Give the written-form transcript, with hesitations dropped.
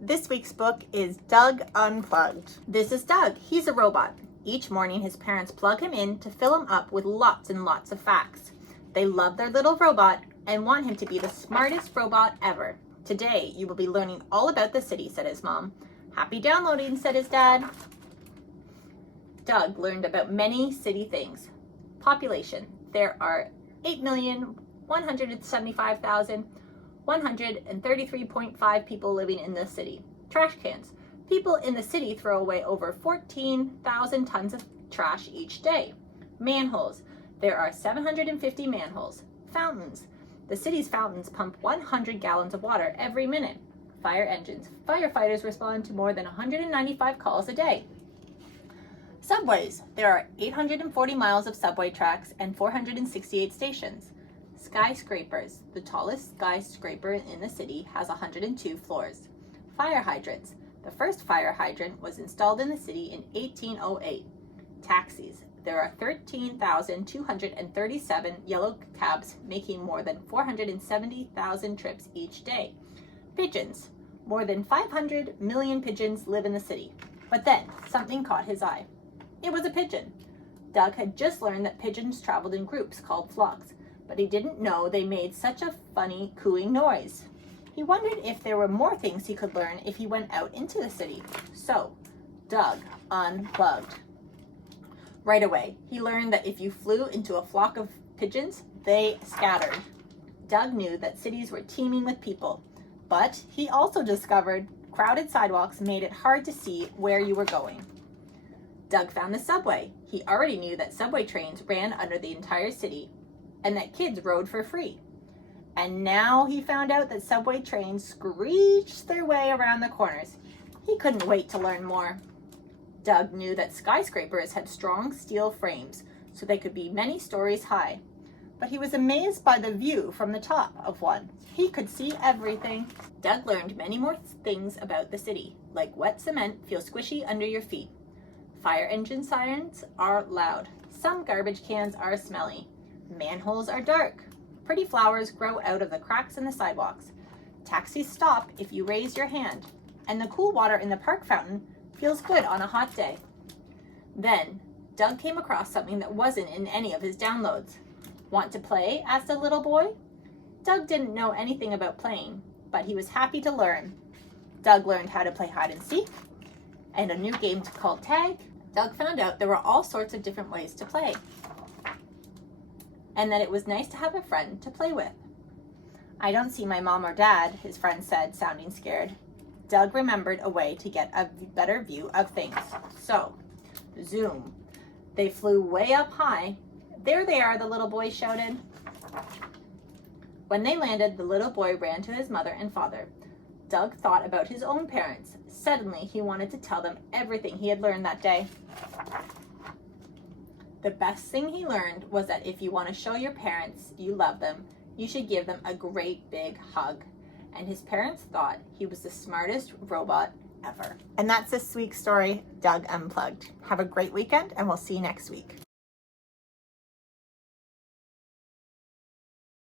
This week's book is Doug Unplugged. This is Doug. He's a robot. Each morning, his parents plug him in to fill him up with lots and lots of facts. They love their little robot and want him to be the smartest robot ever. Today, you will be learning all about the city, said his mom. Happy downloading, said his dad. Doug learned about many city things. Population. There are 8,175,133.5 people living in the city. Trash cans. People in the city throw away over 14,000 tons of trash each day. Manholes. There are 750 manholes. Fountains. The city's fountains pump 100 gallons of water every minute. Fire engines. Firefighters respond to more than 195 calls a day. Subways. There are 840 miles of subway tracks and 468 stations. Skyscrapers. The tallest skyscraper in the city has 102 floors. Fire hydrants. The first fire hydrant was installed in the city in 1808. Taxis. There are 13,237 yellow cabs making more than 470,000 trips each day. Pigeons. More than 500 million pigeons live in the city. But then, something caught his eye. It was a pigeon. Doug had just learned that pigeons traveled in groups called flocks, but he didn't know they made such a funny cooing noise. He wondered if there were more things he could learn if he went out into the city. So, Doug unplugged. Right away, he learned that if you flew into a flock of pigeons, they scattered. Doug knew that cities were teeming with people, but he also discovered crowded sidewalks made it hard to see where you were going. Doug found the subway. He already knew that subway trains ran under the entire city and that kids rode for free. And now he found out that subway trains screeched their way around the corners. He couldn't wait to learn more. Doug knew that skyscrapers had strong steel frames, so they could be many stories high. But he was amazed by the view from the top of one. He could see everything. Doug learned many more things about the city, like wet cement feels squishy under your feet. Fire engine sirens are loud. Some garbage cans are smelly. Manholes are dark. Pretty flowers grow out of the cracks in the sidewalks. Taxis stop if you raise your hand. And the cool water in the park fountain feels good on a hot day. Then, Doug came across something that wasn't in any of his downloads. Want to play? Asked the little boy. Doug didn't know anything about playing, but he was happy to learn. Doug learned how to play hide and seek and a new game called tag. Doug found out there were all sorts of different ways to play, and that it was nice to have a friend to play with. I don't see my mom or dad, his friend said, sounding scared. Doug remembered a way to get a better view of things. So, zoom. They flew way up high. There they are, the little boy shouted. When they landed, the little boy ran to his mother and father. Doug thought about his own parents. Suddenly, he wanted to tell them everything he had learned that day. The best thing he learned was that if you want to show your parents you love them, you should give them a great big hug. And his parents thought he was the smartest robot ever. And that's this week's story, Doug Unplugged. Have a great weekend, and we'll see you next week.